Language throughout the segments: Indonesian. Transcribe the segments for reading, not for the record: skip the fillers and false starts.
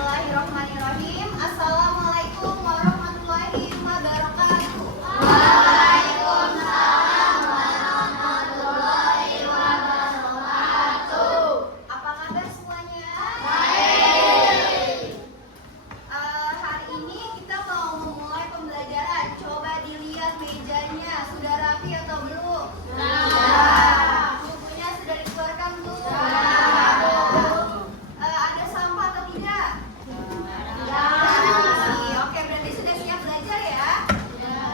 Bismillahirrahmanirrahim. Assalamualaikum warahmatullahi wabarakatuh. Apa kabar semuanya? Baik. Hari ini kita mau memulai pembelajaran. Coba dilihat mejanya, sudah rapi atau belum? Bukunya sudah dikeluarkan belum? Ada sampah atau tidak? Oke, berarti sudah siap belajar ya?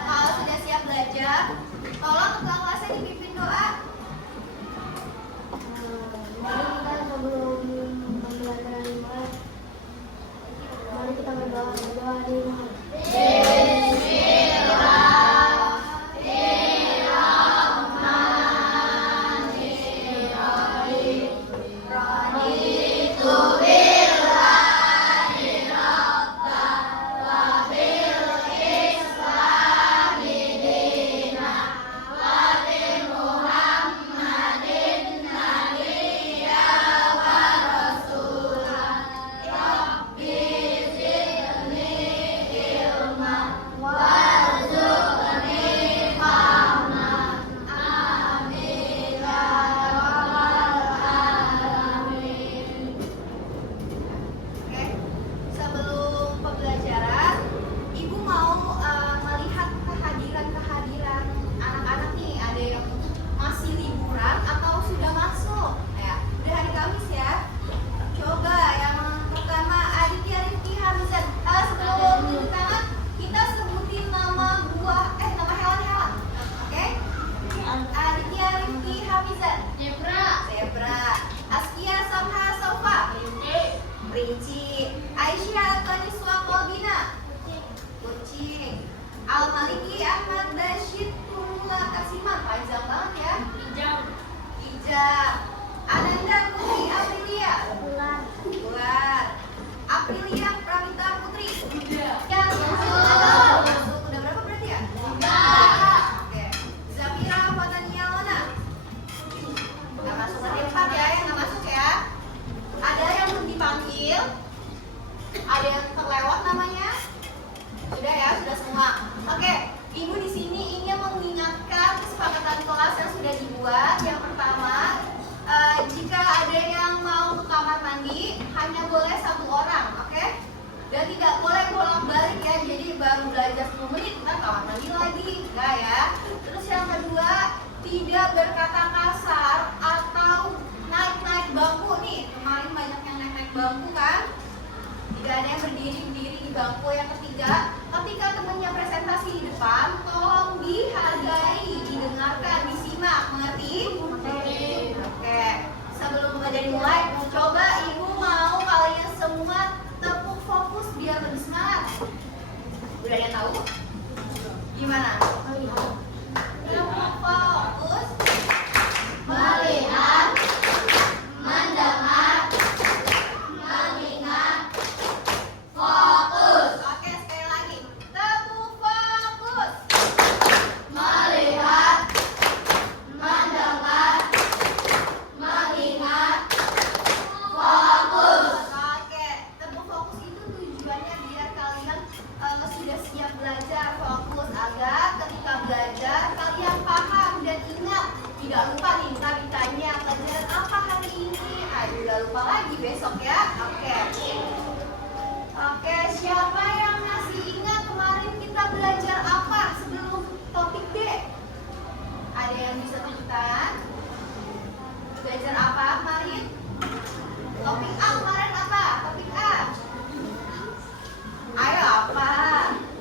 Kalau sudah siap belajar, tolong ketua kelasnya dipimpin doa. Mari kita berdoa di rumah. Oke, sebelum pembelajaran, Ibu mau melihat kehadiran anak-anak nih. Ada yang masih liburan atau sudah masuk? Ya, udah hari Kamis ya. Coba yang pertama Aditya Rifki Hamzat. Sebelum tunjuk tangan, kita sebutin nama hewan-hewan. Oke? Aditya Rifki Hamzat. Zebra. Askia Samha Sofa. Rinci. Aisyah Toniswa Kolbina. Kucing. Al-Maliki Ahmad Bashir Tumula Kasiman. Panjang banget ya. Ijam. Ananda Putri Aprilia. Bulan. Aprilia Pramita Putri. Yang masuk. Udah berapa berarti ya? Oke. Zafira Fatania Lona. Nggak masuk berarti 4 ya, yang nggak masuk ya. Ada yang belum dipanggil? Ada yang terlewat namanya? Sudah ya, sudah semua. Oke, Ibu di sini ingin mengingatkan kesepakatan kelas yang sudah dibuat. Yang pertama, jika ada yang mau ke kamar mandi, hanya boleh 1 orang, oke? Dan tidak boleh bolak-balik ya, jadi baru belajar 10 menit, kita kamar mandi lagi, enggak ya? Terus yang kedua, tidak berkata kasar atau naik-naik bangku nih. Kemarin banyak yang naik-naik bangku kan? Tidak ada yang berdiri di bangku. Yang ketiga, ketika temannya presentasi di depan, tolong dihargai, didengarkan, disimak, mengerti? Oke, sebelum pembelajaran mulai, coba Ibu mau kalian semua tepuk fokus biar lebih semangat. Udah ada yang tahu? Gimana? Tepuk fokus. Melihat, mendengar, mengingat, fokus. Oke, sekali lagi. Tepuk fokus. Melihat, mendengar, mengingat, fokus. Oke, tepuk fokus itu tujuannya biar kalian sudah siap belajar, fokus agar ketika belajar kalian paham dan ingat. Tidak lupa nih, ntar ditanya pelajaran apa hari ini. Udah lupa lagi besok ya. Oke, siapa yang masih ingat kemarin kita belajar apa sebelum topik D? Ada yang bisa tunjuk tangan? Belajar apa kemarin? Topik A kemarin apa? Topik A. Ayo apa?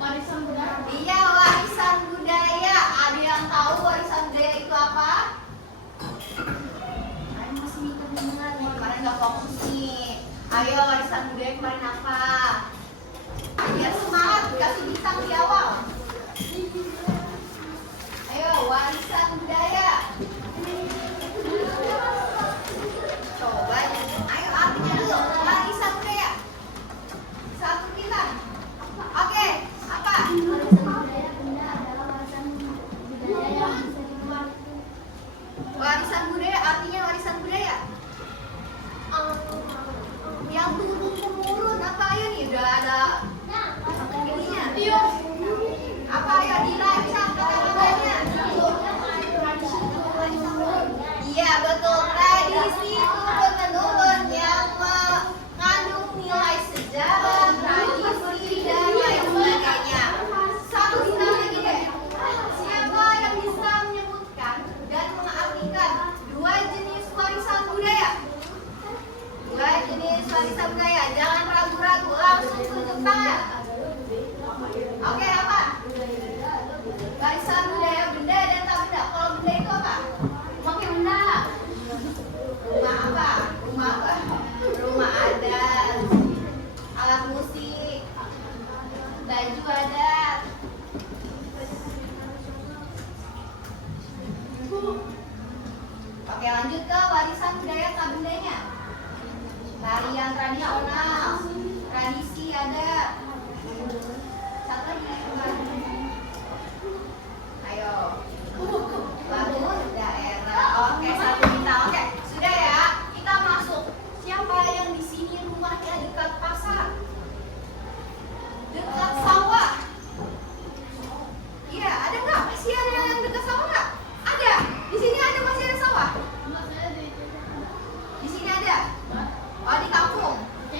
Warisan budaya. Iya, warisan budaya. Ada yang tahu warisan budaya itu apa? Kalian masih mikir dengar nih, kemarin nggak fokus nih. Ayo, warisan budaya kemarin apa? Biar semangat, kasih bintang di awal. Ayo, warisan budaya. Coba, ayo artinya dulu, warisan budaya. Satu bintang. Oke, apa? Warisan budaya benda adalah warisan budaya yang bisa dibuat. Warisan budaya artinya warisan budaya yang turun temurun. Apa ayo Warisan budaya, jangan ragu-ragu, langsung tunjuk tangan. Oke, apa? Warisan budaya benda dan tak benda. Kalau benda itu apa? Pakai benda. Rumah apa? Rumah apa? Rumah adat, alat musik, baju adat. Oke, lanjut ke warisan budaya tak bendanya. Tarian tradisional, tradisi adat. Satu lagi. Ayo. Bangun daerah. Oke, satu bintang. Oke, sudah ya. Kita masuk. Siapa yang di sini rumahnya dekat pasar? Dekat sawah? Iya, ada nggak? Masih ada yang dekat sawah nggak? Ada. Di sini ada, masih ada sawah. Di sini ada. Oh, di kampung. Di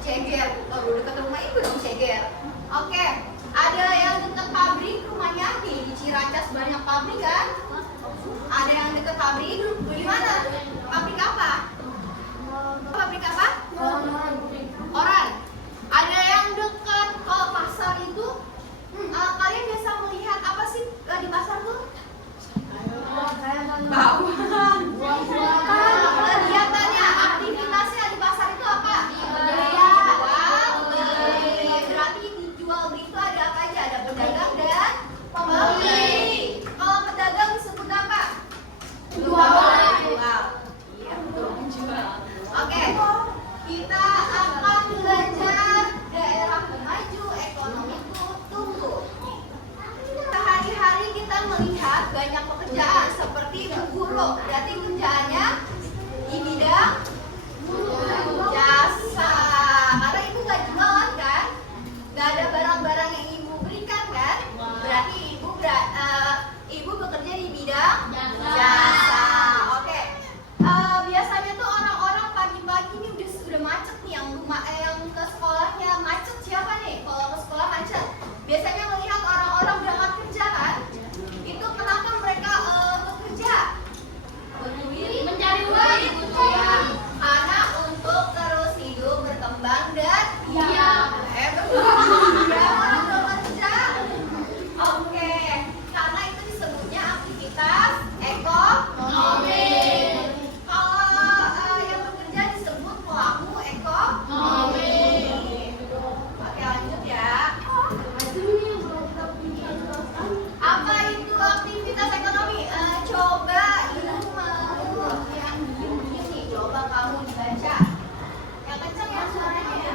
Ceger. Oh, dekat rumah ibu dong Ceger. Oke. Ada yang dekat pabrik rumahnya di Ciracas, banyak pabrik kan? Ada yang dekat pabrik. Di mana? Pabrik apa? Pabrik apa? Orang. Ada yang dekat pasar itu. Kalian biasa melihat apa sih di pasar tuh? Bawang. Kegiatannya, aktivitasnya di pasar itu apa? Jual beli. Berarti dijual beli itu ada apa aja? Ada pedagang dan pembeli. Kalau pedagang disebut apa? Jual. Iya, betul, jual. Oke. Kita akan belajar daerah maju, ekonomiku tumbuh. Sehari-hari kita melihat banyak pekerjaan seperti buruh. Berarti kerjaannya di bidang jasa. Karena ibu nggak jualan kan, nggak ada barang-barang yang ibu berikan kan. Berarti ibu bekerja di bidang jasa. Oke. Biasanya tuh orang-orang pagi-pagi ini sudah macet nih, yang ke sekolahnya macet. Siapa nih? Kalau ke sekolah macet. Biasanya melihat orang-orang berangkat kerja kan? Itu kenapa mereka bekerja? Mencari uang. Ya, karena untuk terus hidup, berkembang dan Iya. Ya, orang bekerja. Oke, karena itu disebutnya aktivitas ekonomi. Kalau yang bekerja disebut pelaku ekonomi. Oke, lanjut ya. Apa itu aktivitas ekonomi? Coba ibu mau yang diem nih, coba kamu dibaca. Yang kencang ya suaranya ya.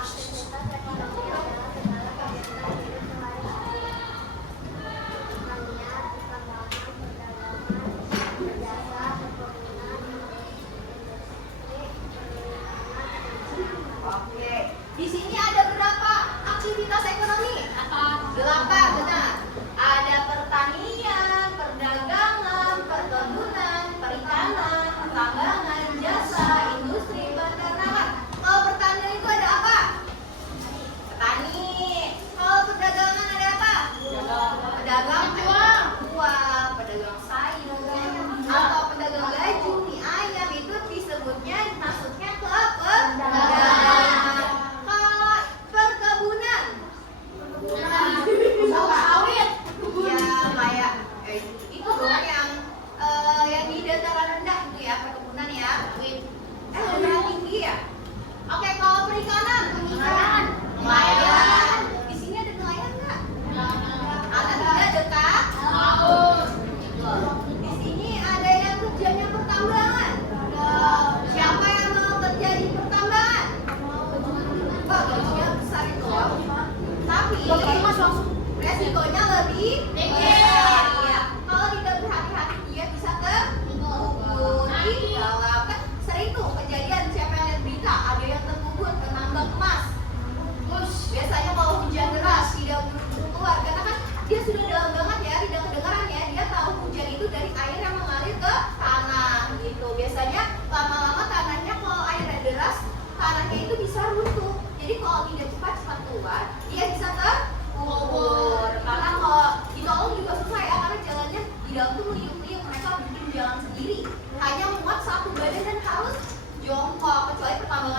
Aktivitas ekonomi adalah segala kegiatan hidup sehari-hari. Misalnya, pertambangan, perdagangan, berjasa, perkebunan, industri, Oke, di sini ada berapa aktivitas ekonomi? 8, benar. Ada pertanian, perdagangan, perkebunan, perikanan, pertambangan, jasa, industri, peternakan. Kalau pertanian itu ada apa? Petani. Kalau perdagangan ada apa? Pedagang buah, pedagang sayur, atau pedagang baju, mie ayam, itu disebutnya masuknya ke perdagangan. Kalau perkebunan, sawit.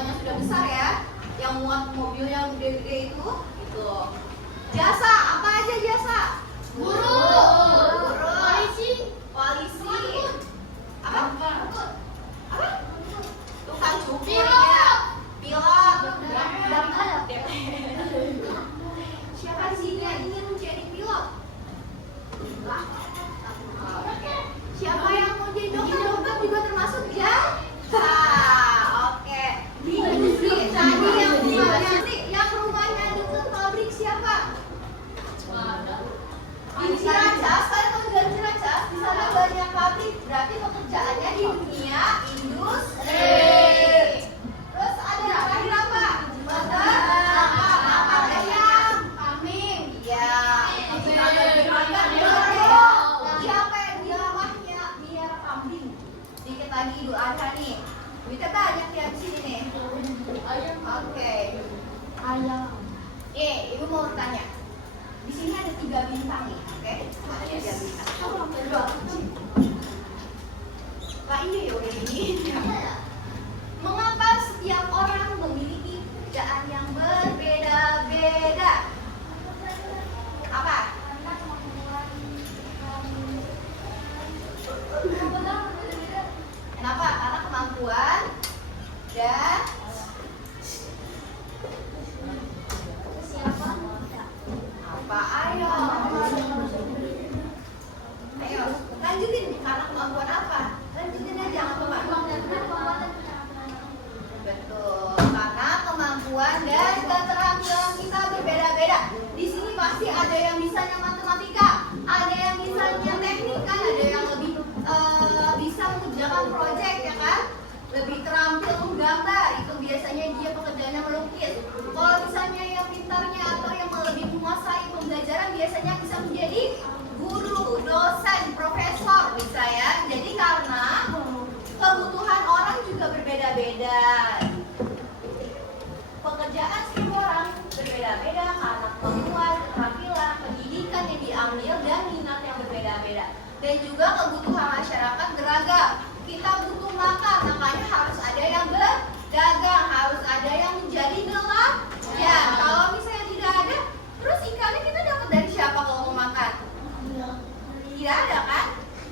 contohnya sudah besar ya, yang muat mobil yang gede-gede itu. Jasa, apa aja jasa? Guru, polisi, apa? Tukang cukur ya, pilot, siapa sih yang ingin menjadi pilot? Oke. Siapa yang mau jadi dokter? Dokter juga termasuk jasa. Oke. Di industri tadi yang rumahnya dekat pabrik siapa? Di Ciracas, kalian tahu jalan Ciracas? Di sana banyak pabrik, berarti pekerjaannya di dunia industri. Terus ada lagi apa? Apa ayam? Kambing. Iya. Siapa yang diawahnya biar kambing? Dikit lagi Idul Adha nih. Duitnya banyak ya di sini nih. Oke. Ayam. Ibu mau bertanya. Di sini ada 3 bintang nih, oke? Ada 3 bintang. Pak iya ya udah ini. Mengapa setiap orang memiliki pekerjaan yang berbeda-beda? Apa? Kenapa? Karena kemampuan dan apa? Ayo, lanjutin. Karena kemampuan apa? Lanjutin aja, teman-teman. Betul, karena kemampuan dan keterampilan kita berbeda-beda. Di sini pasti ada yang bisanya matematika, ada yang bisanya teknik kan, ada yang lebih bisa mengerjakan proyek ya kan, lebih terampil menggambar, itu biasanya dia pekerjaannya melukis. Kalau misalnya yang pintarnya atau yang lebih menguasai pembelajaran biasanya bisa menjadi guru, dosen, profesor bisa ya. Jadi karena kebutuhan orang juga berbeda-beda. Pekerjaan setiap orang berbeda-beda karena kemampuan, keterampilan, pendidikan yang diambil dan minat yang berbeda-beda. Dan juga kebutuhan masyarakat beragam. Kita butuh makan, makanya harus ada yang berdagang, harus ada yang menjadi nelayan. Kalau misalnya tidak ada, terus ikannya kita dapat dari siapa kalau mau makan? Tidak ada kan?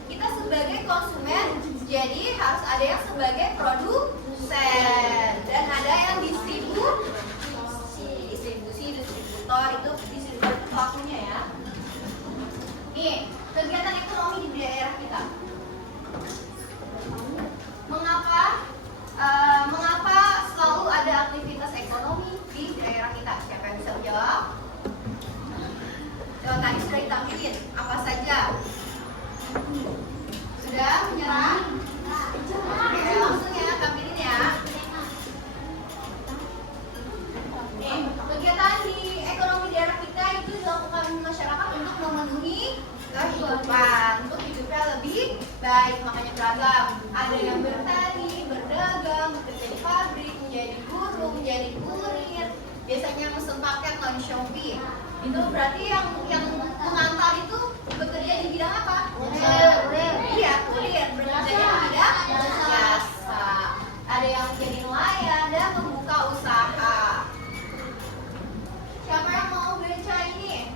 Kita sebagai konsumen, jadi harus ada yang sebagai produsen dan ada yang distributor itu distributor itu pelakunya ya. Nih, kegiatan ekonomi di daerah kita. Mengapa selalu ada aktivitas ekonomi di daerah kita? Siapa yang bisa menjawab? Coba tadi sudah ditampilin apa saja? Sudah menyerah? Oke, langsung ya, tampilin ya. Nih, kegiatan di ekonomi daerah kita itu dilakukan masyarakat untuk memenuhi kehidupan, untuk hidupnya lebih baik, makanya beragam. Ada yang bertani, berdagang, bekerja di pabrik, menjadi guru, menjadi kurir. Biasanya mesen paket on Shopee. Itu berarti yang mengantar itu bekerja di bidang apa? Iya, kurir. Bekerjanya di bidang jasa. Ada yang menjadi nelayan dan membuka usaha. Siapa yang mau baca ini?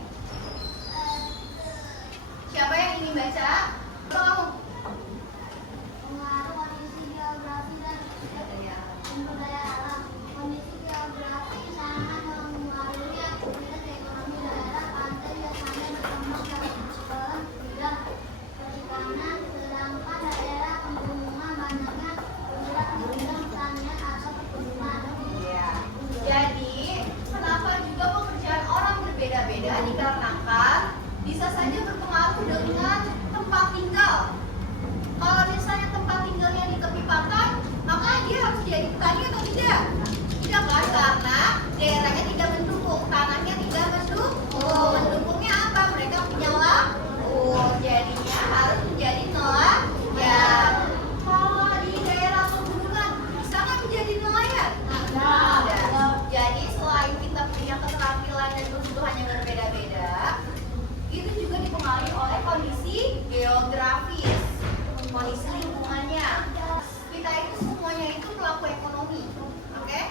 Siapa yang ingin baca? Kamu. Pengaruh kondisi geografi dan sumber daya alam. Kondisi geografi sangat mempengaruhi aktivitas ekonomi daerah. Pantai biasanya berkembang dalam bidang perikanan, sedangkan daerah pegunungan banyaknya bergerak di bidang pertanian atau perkebunan. Iya. Jadi, kenapa juga pekerjaan orang berbeda-beda? Dikarenakan bisa saja berpengaruh dengan tempat tinggal. Kalau misalnya tempat tinggalnya di tepi pantai, maka dia harus jadi petani atau tidak? Tidak kan? Karena daerahnya tidak mendukung, tanahnya tidak mendukung. Mendukungnya apa? Mereka punya laut, jadinya harus menjadi nelayan. Kalau di daerah pegunungan, bisa nggak menjadi nelayan? Tidak. Jadi selain kita punya keterampilan dan kebutuhan yang berbeda-beda, itu juga dipengaruhi oleh kondisi geografis, kondisi lingkungannya. Kita itu semuanya itu pelaku ekonomi, oke?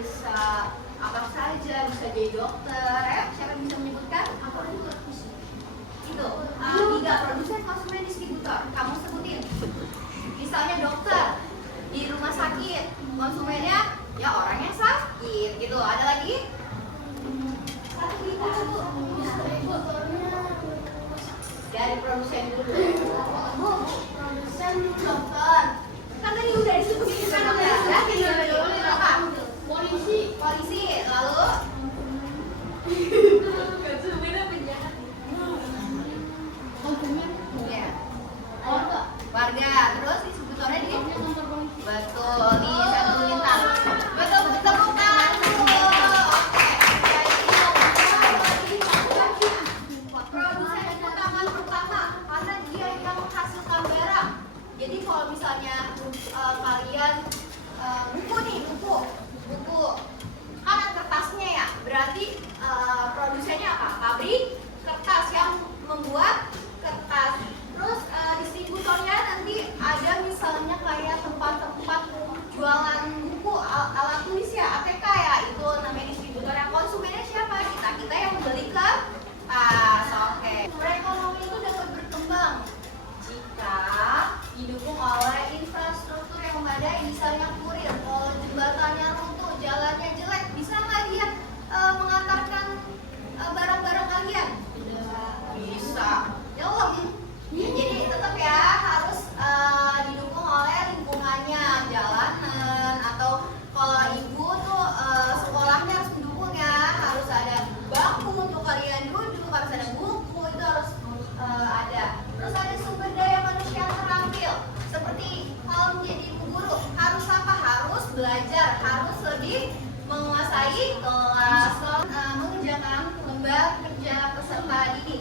bisa apa saja, bisa jadi dokter. Siapa yang bisa menyebutkan? Itu tiga produsen, konsumen, distributor. Kamu sebutin. Misalnya dokter di rumah sakit, konsumennya ya orang yang sakit gitu. Ada lagi? Dari produsen dulu. Produsen dokter. Kan tadi udah disebutin kan dokter. Apa? Polisi. Polisi. Lalu Konsumennya penjahat. Konsumen. ya, Warga. warga. Terus distributornya di Kantor polisi. betul di satu lintang. Betul, tepuk tangan dulu. Oke. Produsen itu tangan pertama karena dia yang menghasilkan barang. Jadi kalau misalnya kalian buku nih, buku kan ada kertasnya ya, berarti produsennya apa? Pabrik kertas yang membuat kertas. Terus distributornya nanti ada misalnya kayak tempat-tempat jualan buku, alat tulis ya, ATK ya, itu namanya distributor. Yang konsumennya siapa? Kita yang membeli kertas. Oke. Perekonomian itu dapat berkembang jika didukung oleh infrastruktur yang memadai, misalnya kurir. Kalau jembatannya runtuh, jalannya jelek, bisa nggak dia mengantarkan barang-barang kalian? Bisa. Jauh. Ya, jadi tetap ya harus didukung oleh lingkungannya, jalanan, atau kalau ibu tuh sekolahnya harus mendukung ya, harus ada bangku untuk kalian duduk, harus ada buku, itu harus ada. Terus ada sumber daya manusia yang terampil, seperti kalau menjadi ibu guru harus apa? Harus belajar, harus lebih menguasai kelas, mengerjakan lembar kerja peserta didik.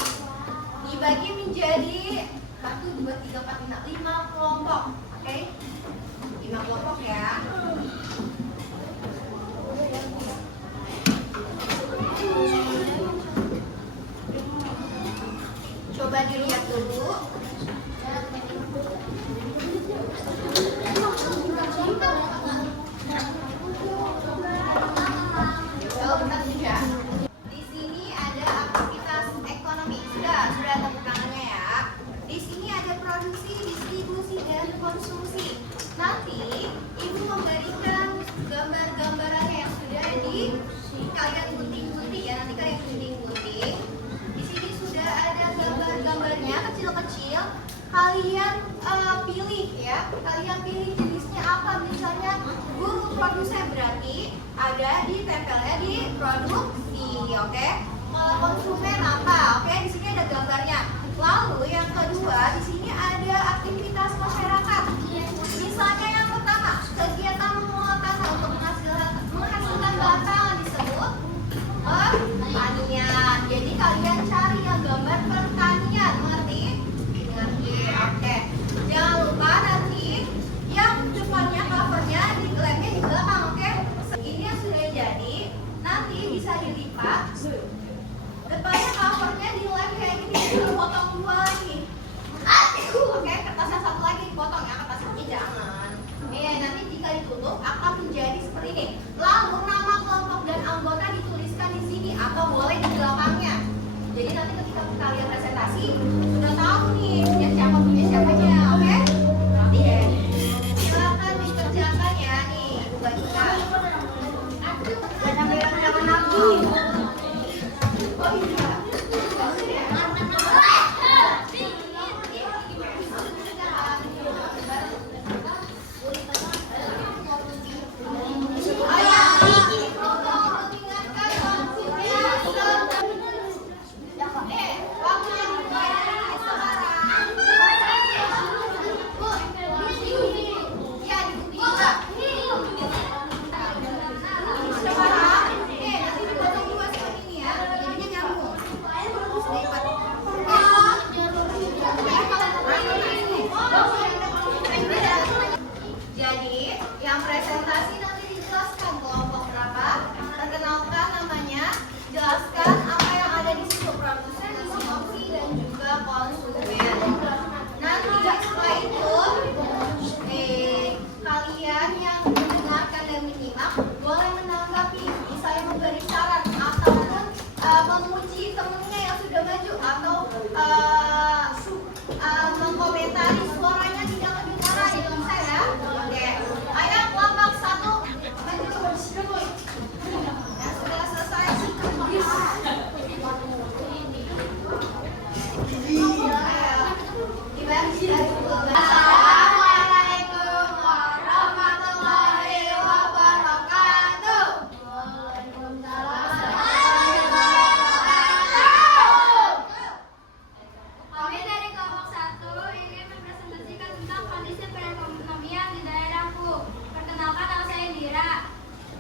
Dibagi menjadi 1, 2, 3, 4, 5 kelompok. Oke? 5 kelompok ya. Coba dilihat dulu. Oh, bentar juga. Di sini ada aktivitas ekonomi. Sudah tepuk tangannya ya. Di sini ada produksi, distribusi, dan konsumsi. Nanti ibu memberikan gambar-gambarannya yang sudah kalian gunting-gunting ya. Nanti kalian gunting-gunting. Di sini sudah ada gambar-gambarnya kecil-kecil. Kalian pilih ya. Kalian pilih jenisnya apa? Misalnya guru produsen, berarti ada di tempelnya di produksi, oke? Kalau konsumen apa? Oke, di sini ada gambarnya. Lalu yang kedua, di sini ada aktivitas masyarakat. Misalnya yang pertama, kegiatan mengolah tanah untuk menghasilkan bahan pangan disebut pertanian. Jadi kalian cari yang gambar pertanian, ngerti? Ngerti, oke. Jangan lupa nanti yang depannya covernya di lemnya di belakang, oke? Ini yang sudah jadi, nanti bisa dilipat. Depannya covernya di lem kayak gini, dipotong 2 lagi. Oke, kertasnya 1 lagi dipotong ya, kertas ini jangan. Nanti jika ditutup akan menjadi seperti ini. Lalu nama kelompok dan anggota dituliskan di sini atau boleh di belakangnya. Jadi nanti ketika kalian presentasi sudah tahu nih punya siapanya, oke? Silakan dikerjakan ya nih, buat kita. Jangan bilang lagi. Oh iya.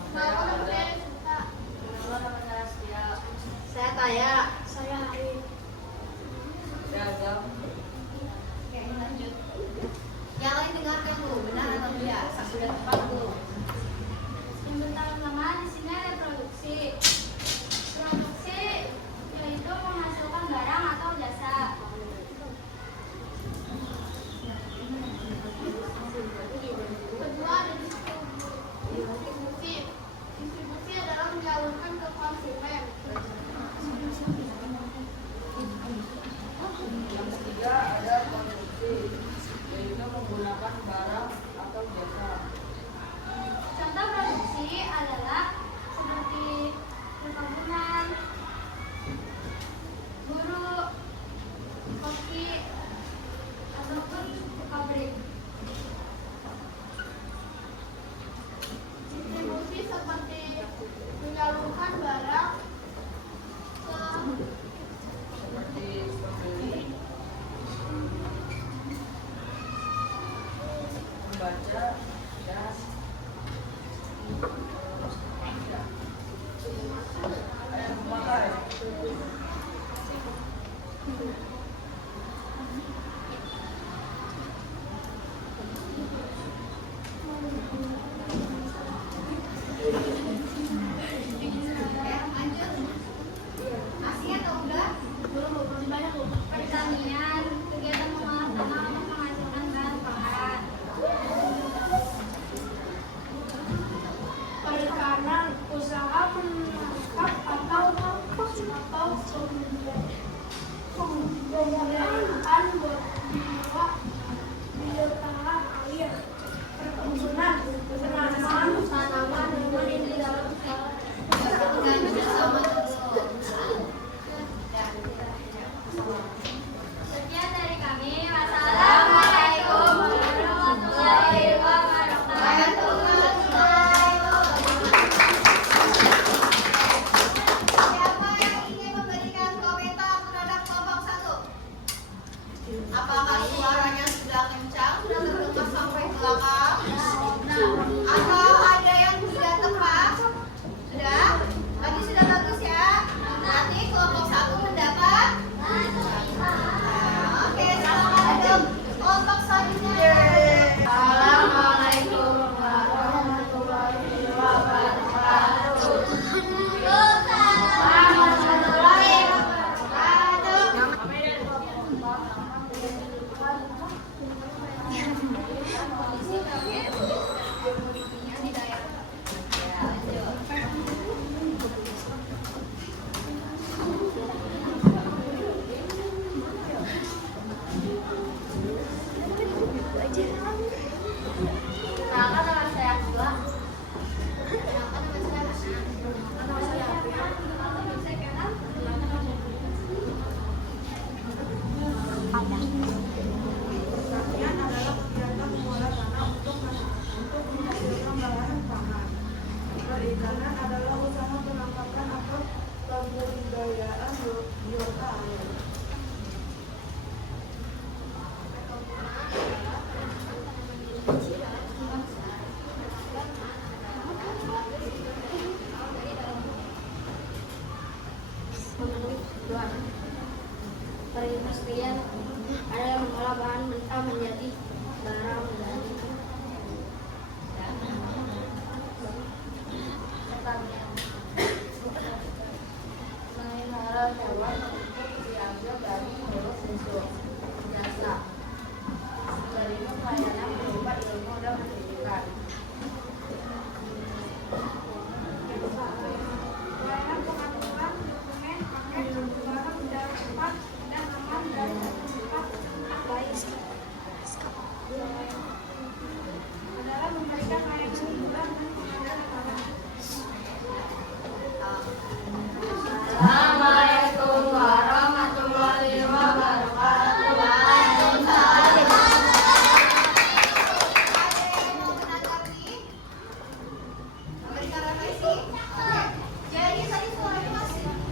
Nama saya Suta. Nama saya Setia. Saya Taya. Saya Hari. Saya Agam. Oke, lanjut. Yang lain dengarkan dulu, benar atau tidak? Sudah tepat belum? Yang pertama di sini ada produksi. Produksi yaitu menghasilkan barang atau jasa. Kedua ada distribusi. Distribusi adalah menyalurkan ke konsumen. Yang ketiga ada konsumsi, yaitu menggunakan barang atau jasa. Contoh produksi adalah seperti perkebunan, buruh, kopi, ataupun pabrik. Distribusi seperti menyalurkan barang ke Seperti pembeli, membaca, dan memakai. Oke, lanjut. Masih atau udah? pertanian, kegiatan mengolah tanah untuk menghasilkan bahan pangan. Perikanan, usaha menangkap atau pembudidayaan biota air, perkebunan, tanaman yang di dalam skala Lanjut sama dulu. Sekian dari kami. Wassalamualaikum warahmatullahi wabarakatuh. Siapa yang ingin memberikan komentar terhadap kelompok 1? Apakah suaranya sudah kencang, sudah terdengar sampai belakang? Atau ada yang tidak tepat? Sudah? Tadi sudah bagus ya? Nanti kelompok 1 mendapat? Oke, selamat datang kelompok selanjutnya. Assalamualaikum warahmatullahi wabarakatuh. Warahmatullahi wabarakatuh. Perkenalkan nama saya Akila. Pertanian adalah kegiatan mengolah tanah untuk menghasilkan bahan pangan. Perikanan adalah usaha penangkapan atau pembudidayaan biota air. Perindustrian adalah mengolah bahan mentah menjadi barang dan Melihara hewan untuk diambil dari mulut susu. Jasa, menerima pelayanan berupa ilmu dan pendidikan. pelayanan pengaturan dokumen paket barang dalam tempat dan aman dan cepat baik adalah memberikan layanan hiburan dan pengadaan barang. Assalamualaikum warahmatullahi wabarakatuh. Ada yang mau menanggapi? Memberikan refleksi? Oke. Jadi tadi suaranya masih bareng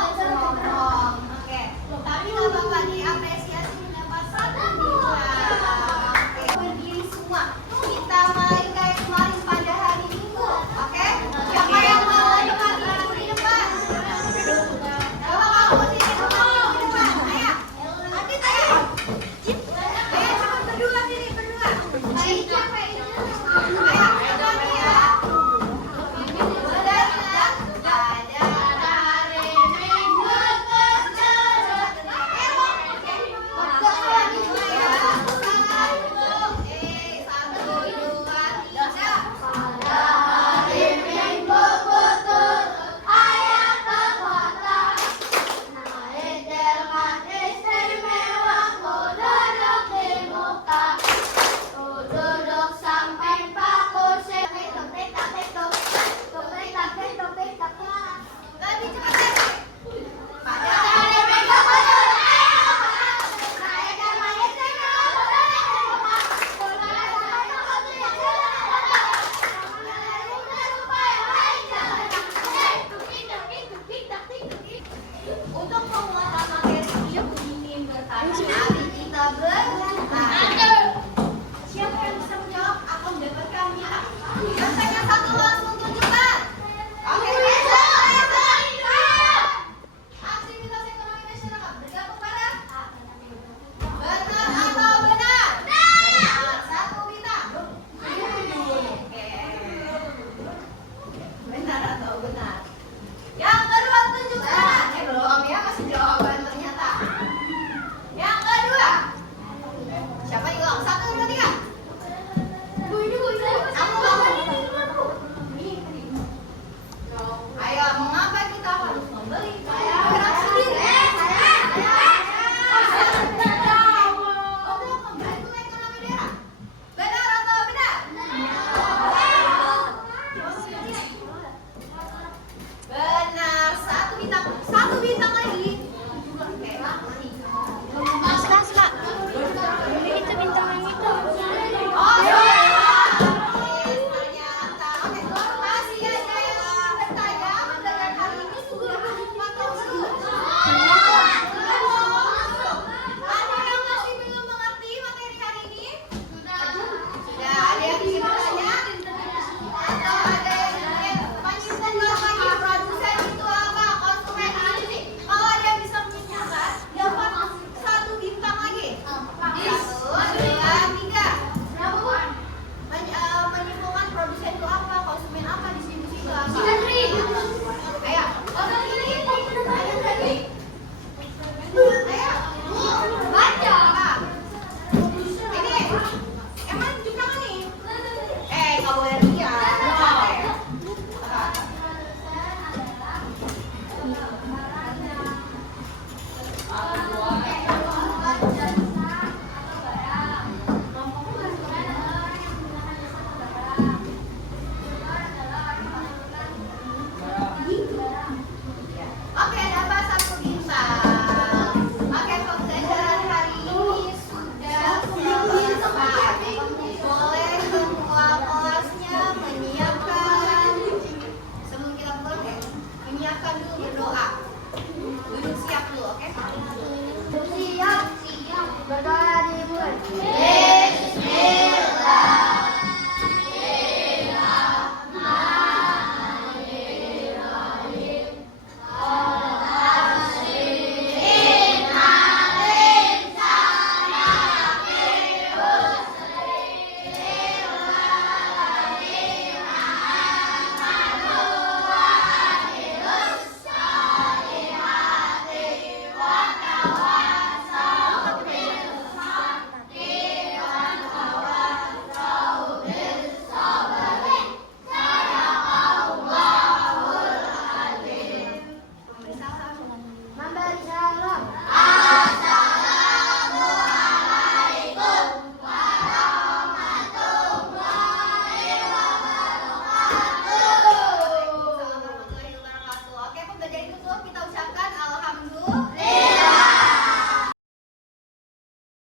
aja ngomong. Oke. Tapi nggak apa-apa diapresiasi mendapat 1 nilai. Oke. Berdiri semua. Tuh nggak boleh